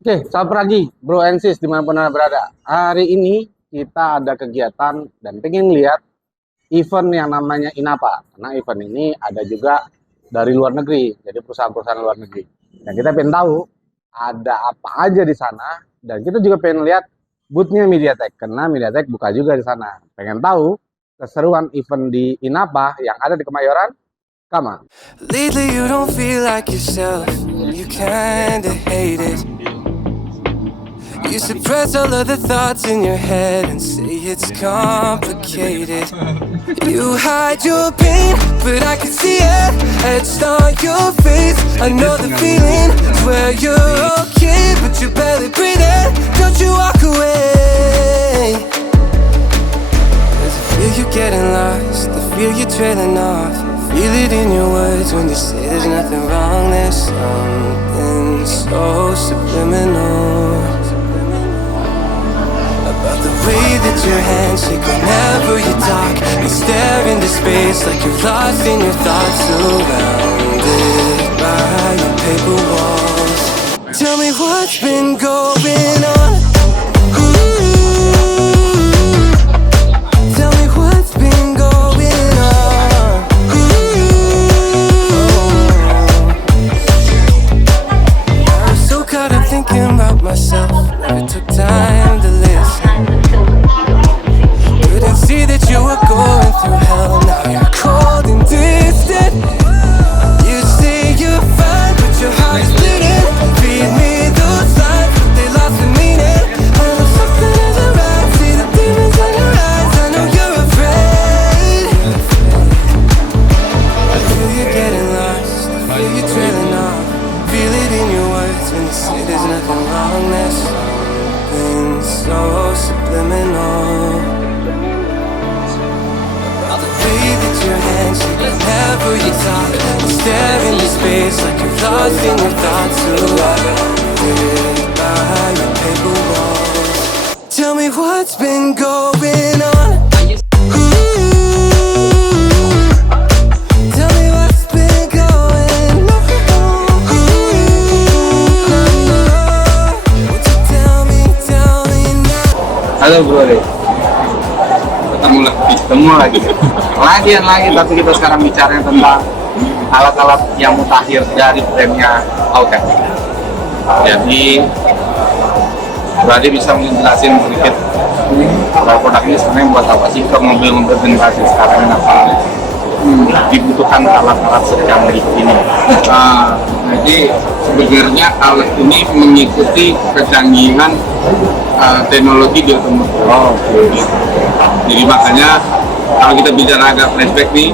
Oke, selamat pagi Bro and Sis dimanapun Anda berada. Hari ini kita ada kegiatan dan pengen lihat event yang namanya Inapa. Karena event ini ada juga dari luar negeri, jadi perusahaan-perusahaan luar negeri. Dan kita pengen tahu ada apa aja di sana. Dan kita juga pengen lihat boothnya MediaTek, karena MediaTek buka juga di sana. Pengen tahu keseruan event di Inapa yang ada di Kemayoran. Come on. Lately you don't feel like yourself, you kinda hate it. You suppress all of the thoughts in your head and say it's complicated. You hide your pain, but I can see it etched on your face. I know the feeling, swear you're okay, but you're barely breathing. Don't you walk away. 'Cause I feel you getting lost, I feel you trailing off. Feel it in your words when you say there's nothing wrong. There's something so subliminal about the way that your hands shake whenever you talk. You stare into space like you're lost in your thoughts, surrounded by your paper walls. Tell me what's been going on. Tell me what's been going on. I was so caught up thinking about myself, never took time to listen. Couldn't see that you were going through hell. Now you're cold and distant. You say you're fine, but your heart is bleeding. Feed me those lines, but they lost the meaning. I know something isn't right. See the demons in your eyes. I know you're afraid. I feel you getting lost. I feel you trailing off. Feel it in your words when you say there's nothing wrong. There's something so subliminal about the way that your hands shake whenever you talk. You stare into space like you're lost in your thoughts, surrounded by your paper walls. Tell me what's been going on. Tell me what's been going on. Won't you tell me now. Halo Bro, ketemu lagi lagi tapi kita sekarang bicara tentang alat-alat yang mutakhir dari brandnya Autek. Jadi berarti bisa menjelasin sedikit kalau produk ini sebenarnya buat apa sih, ke mobil-mobil generasi sekarang apa dibutuhkan alat-alat secanggih ini. Jadi sebenarnya alat ini mengikuti kecanggihan teknologi di otomotif. Jadi makanya kalau kita bicara agak flashback nih,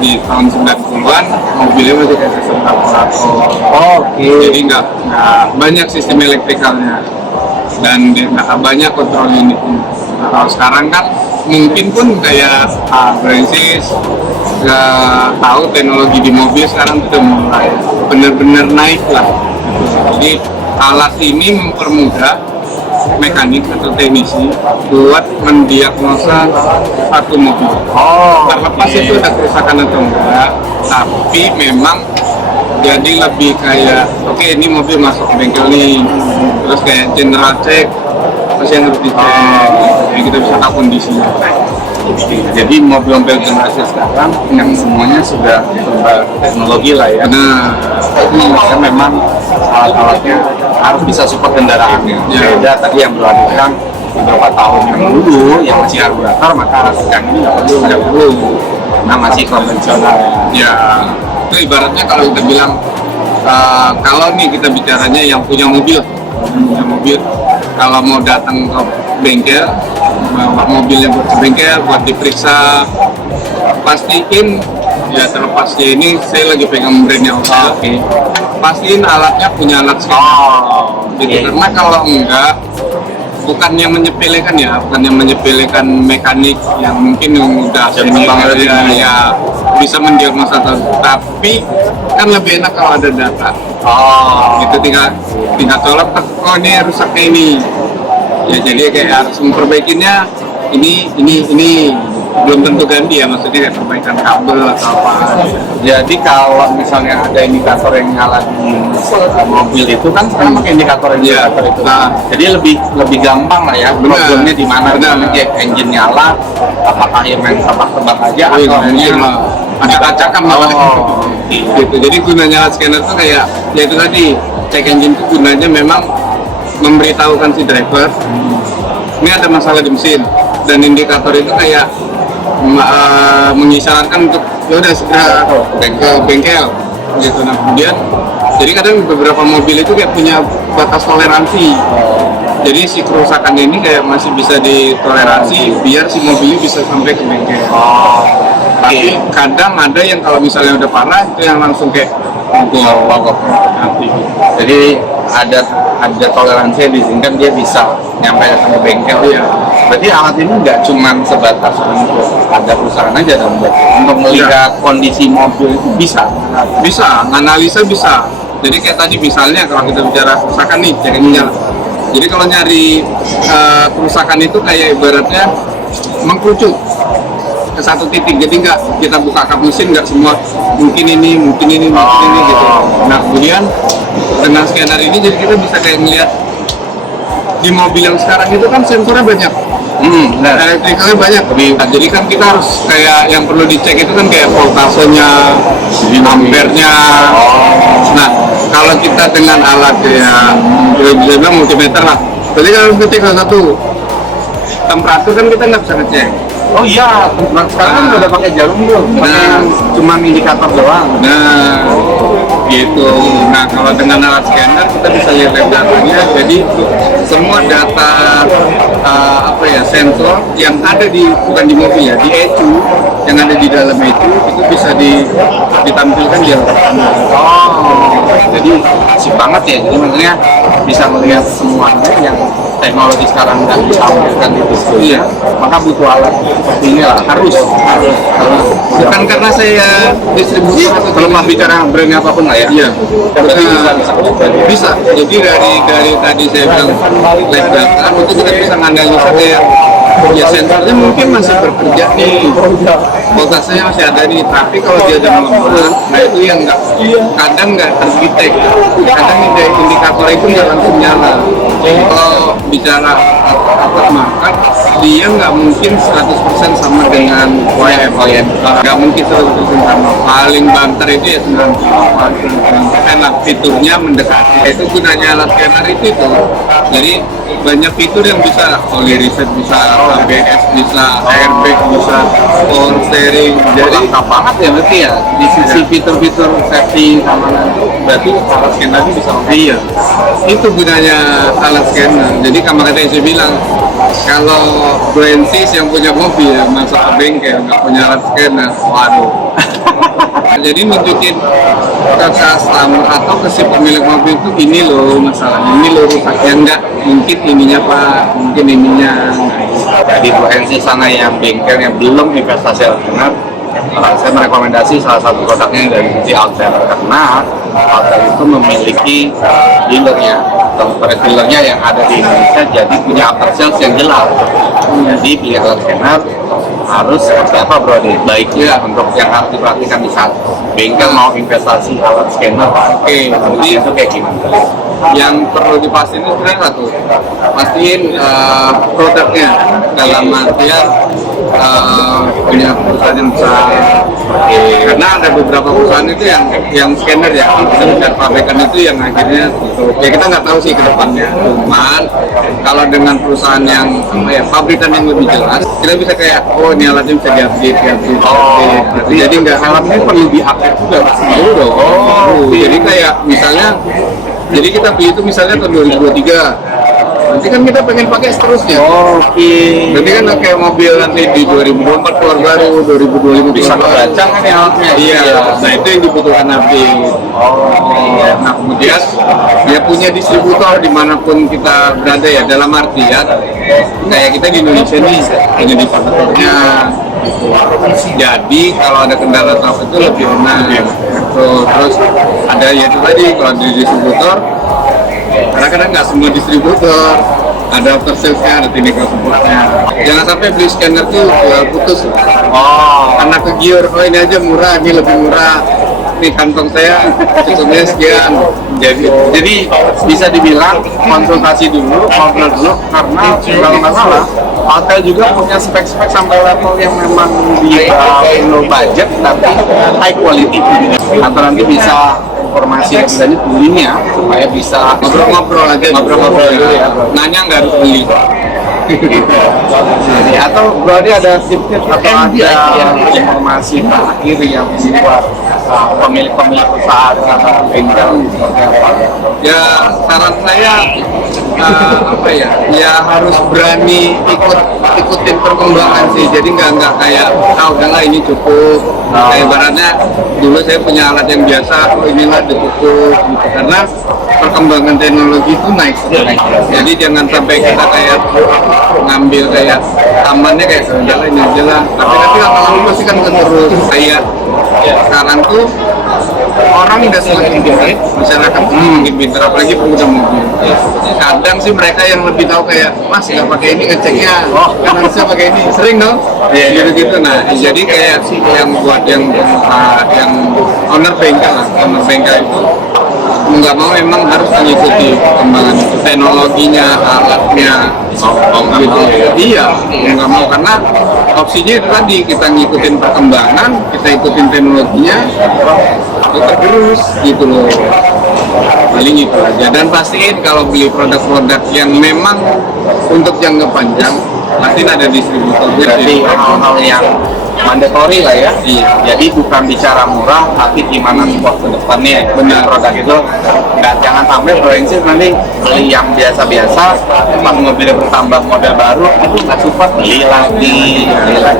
di tahun 90-an mobilnya masih kayak sistem karburator. Jadi nggak banyak sistem elektrikalnya dan nggak banyak kontrol unit. Nah, kalau sekarang kan mungkin pun kayak Francis nggak tahu teknologi di mobil sekarang sudah mulai benar-benar naik lah. Jadi alat ini mempermudah mekanik atau teknisi buat mendiagnosa satu mobil. Terlepas itu ada kerusakan atau enggak, tapi memang jadi lebih kayak oke, ini mobil masuk ke bengkel nih, terus kayak general check, terus yang harus dicek, jadi kita bisa tahu kondisinya. Jadi mobil-mobil generasi sekarang yang semuanya sudah berteknologi lah ya. Nah, ini memang alat-alatnya harus bisa support kendaraannya. Beda tadi yang berlalu bilang beberapa tahun yang dulu yang masih karburator, maka alat yang ini nggak perlu karena masih konvensional. Ya, itu ibaratnya kalau kita bilang kalau nih kita bicaranya yang punya mobil, kalau mau datang ke bengkel, bawa mobilnya buat ke bengkel buat diperiksa, pastiin ya, terlepasnya ini saya lagi pegang brandnya Autek, pastiin alatnya punya alat gitu. Karena kalau enggak, bukan yang menyepelekan mekanik yang mungkin yang udah senior ya bisa mendiagnosa, tapi kan lebih enak kalau ada data. Gitu, tinggal colok, oh ini rusaknya ini ya, jadi kayak harus memperbaikinya ini belum tentu ganti ya, maksudnya kayak perbaikan kabel atau apa. Jadi kalau misalnya ada indikator yang nyala di mobil itu kan sekarang pakai indikator Iya. itu. Nah. Jadi lebih gampang lah ya. Benar. Problemnya di mana? Benar. Kayak engine nyala, apakah yang main tebak-tebak aja Oh, atau ini mungkin mah ada kacakan malah. Oh. Gitu. Jadi gunanya alat scanner tuh kayak ya itu tadi, check engine itu gunanya memang memberitahukan si driver ini ada masalah di mesin, dan indikator itu kayak mengisyaratkan untuk ya udah segera ke bengkel gitu. Nah kemudian jadi kadang beberapa mobil itu kayak punya batas toleransi, jadi si kerusakan ini kayak masih bisa ditoleransi biar si mobilnya bisa sampai ke bengkel. Tapi kadang ada yang kalau misalnya udah parah itu yang langsung kayak mogok nanti. Jadi ada toleransi yang diizinkan dia bisa nyampe ke bengkel. Iya. Berarti alat ini nggak cuma sebatas untuk ada perusahaan aja dong, berarti untuk melihat kondisi mobil itu bisa. Bisa, analisa bisa. Jadi kayak tadi misalnya kalau kita bicara kerusakan nih, cek ininya. Jadi kalau nyari kerusakan itu kayak ibaratnya mengkerucut ke satu titik. Jadi nggak kita buka kap mesin nggak semua mungkin ini gitu. Nah kemudian dengan scanner ini jadi kita bisa kayak ngeliat di mobil yang sekarang itu kan sensornya banyak. Benar. Elektrikalnya banyak. Nah, jadi kan kita harus kayak yang perlu dicek itu kan kayak voltasenya, ampernya. Nah, kalau kita dengan alat ya bisa bilang multimeter lah. Berarti kalau ketik salah satu temperatur kan kita nggak bisa ngecek. Oh iya, sekarang kan udah pakai jarum tuh, pakai cuma indikator doang. Nah, gitu. Nah, kalau dengan alat scanner kita bisa lihat datanya. Jadi semua data sensor yang ada bukan di mobil ya, di ECU yang ada di dalam ECU itu bisa ditampilkan di alat scanner. Jadi asik banget ya. Jadi maksudnya bisa melihat semuanya yang teknologi sekarang nggak ditampilkan di display. Maka butuh alat seperti ini lah, harus. Bukan karena saya distribusi atau Kalau bicara brandnya apapun lah ya. Iya. Berarti Bisa. Jadi dari tadi saya bilang lab data itu kita bisa menganalisa kayak ya sensornya mungkin masih bekerja nih, voltasenya masih ada nih, tapi kalau dia ada melemah, nah itu yang kadang nggak terdetek, kadang indikator itu nggak langsung nyala. Kalau bicara aftermarket, dia nggak mungkin 100% sama dengan OEM, nggak mungkin 100% sama. Paling banter itu ya 90%. Lah fiturnya mendekati. Itu gunanya alat scanner itu. Jadi banyak fitur yang bisa oli reset, bisa ABS, bisa airbag, bisa power steering. jadi lengkap banget ya berarti ya di sisi fitur-fitur safety keamanan. Berarti alat scanner ini bisa Iya, itu gunanya alat scanner. Jadi kemarin saya bilang kalau Brancis yang punya mobil masuk ke bengkel nggak punya alat scanner, waduh. Jadi nunjukin ke customer atau ke si pemilik mobil itu ini loh masalahnya, ini loh rusaknya, enggak mungkin ininya pak, mungkin ininya. Jadi potensi sana yang bengkel yang belum investasi alat scanner, saya merekomendasi salah satu produknya dari sisi Altair, karena Altair itu memiliki dealernya, tempat dealernya yang ada di Indonesia, jadi punya after sales yang jelas. Jadi pilih alat scanner harus seperti apa bro? Baiknya untuk yang harus diperhatikan di saat bengkel mau investasi alat scanner. Oke, jadi itu kayak gimana? Yang perlu dipastiin itu sebenarnya satu, pastiin produknya dalam artian punya perusahaan yang besar. Karena ada beberapa perusahaan itu yang scanner ya, bisa bicara pabrikan itu yang akhirnya ya kita nggak tahu sih ke depannya. Cuman kalau dengan perusahaan yang pabrikan yang lebih jelas, kita bisa kayak oh ini alatnya bisa diupdate. Jadi nggak alatnya perlu diupdate juga dulu dong. Jadi kayak misalnya, jadi kita beli itu misalnya tahun 2023. Nanti kan kita pengen pakai seterusnya. Oke. Berarti kan kayak mobil nanti di 2024 keluar baru, 2025 Bisa keluar baru. kebaca kan ya alatnya? Iya, nah itu yang dibutuhkan update. Nah kemudian dia punya distributor dimanapun kita berada ya, dalam artian kayak kita di Indonesia nih punya distributornya. Jadi kalau ada kendala atau apa itu lebih enak. Terus ada ya itu tadi kalau di distributor, karena kadang nggak semua distributor ada after sales-nya, ada technical support-nya. Jangan sampai beli scanner tuh jual putus. Oh, Karena kegiur, oh ini aja murah, ini lebih murah. Nih kantong saya cukupnya sekian. jadi bisa dibilang konsultasi dulu, ngobrol dulu, karena kalau nggak salah hotel juga punya spek-spek sampai level yang memang di low budget tapi high quality. Atau nanti bisa informasi lebih lanjut belinya supaya bisa Ngobrol-ngobrol aja. ngobrol-ngobrol dulu ya. Nanya nggak harus beli. Jadi, atau berarti ada tips-tips atau ada informasi terakhir yang buat pemilik-pemilik usaha atau bengkel seperti apa? Ya saran saya apa ya? Ya harus berani ikutin perkembangan sih. Jadi nggak kayak udahlah ini cukup. Kayak ibaratnya dulu saya punya alat yang biasa, oh inilah cukup gitu. Karena perkembangan teknologi itu naik. Jadi jangan sampai kita kayak ngambil kayak amannya kayak udahlah ini aja lah. Tapi nanti lama-lama pasti kan terus kayak sekarang tuh orang udah semakin pintar, masyarakat semakin pintar, apalagi pengguna mobil. Kadang sih mereka yang lebih tahu kayak, mas nggak pakai ini ngeceknya, kan harusnya pakai ini, sering dong, gitu-gitu. Nah, jadi kayak yang buat yang owner bengkel itu nggak mau memang harus mengikuti perkembangan teknologinya, alatnya, gitu. Iya, nggak mau karena opsinya itu tadi kita ngikutin perkembangan, kita ikutin teknologinya, kita terus gitu loh. Paling itu aja. Dan pastiin kalau beli produk-produk yang memang untuk jangka panjang, pasti ada distributornya. Berarti hal-hal yang mandatory lah ya. Iya. Jadi bukan bicara murah, tapi gimana support ke depannya. Benar. Produk itu jangan sampai prinsip nanti beli yang biasa-biasa, pas mobilnya bertambah model baru, itu nggak support, beli lagi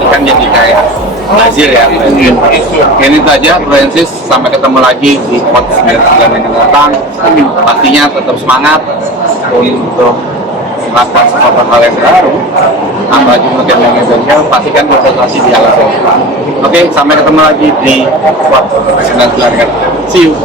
kan jadi kayak bazir ya. Ini saja Francis, sampai ketemu lagi di podcast yang akan datang. Pastinya tetap semangat untuk melakukan sesuatu hal yang baru. Apalagi mungkin yang bengkel, pastikan konsultasi di alasan. Oke, sampai ketemu lagi di podcast. See you.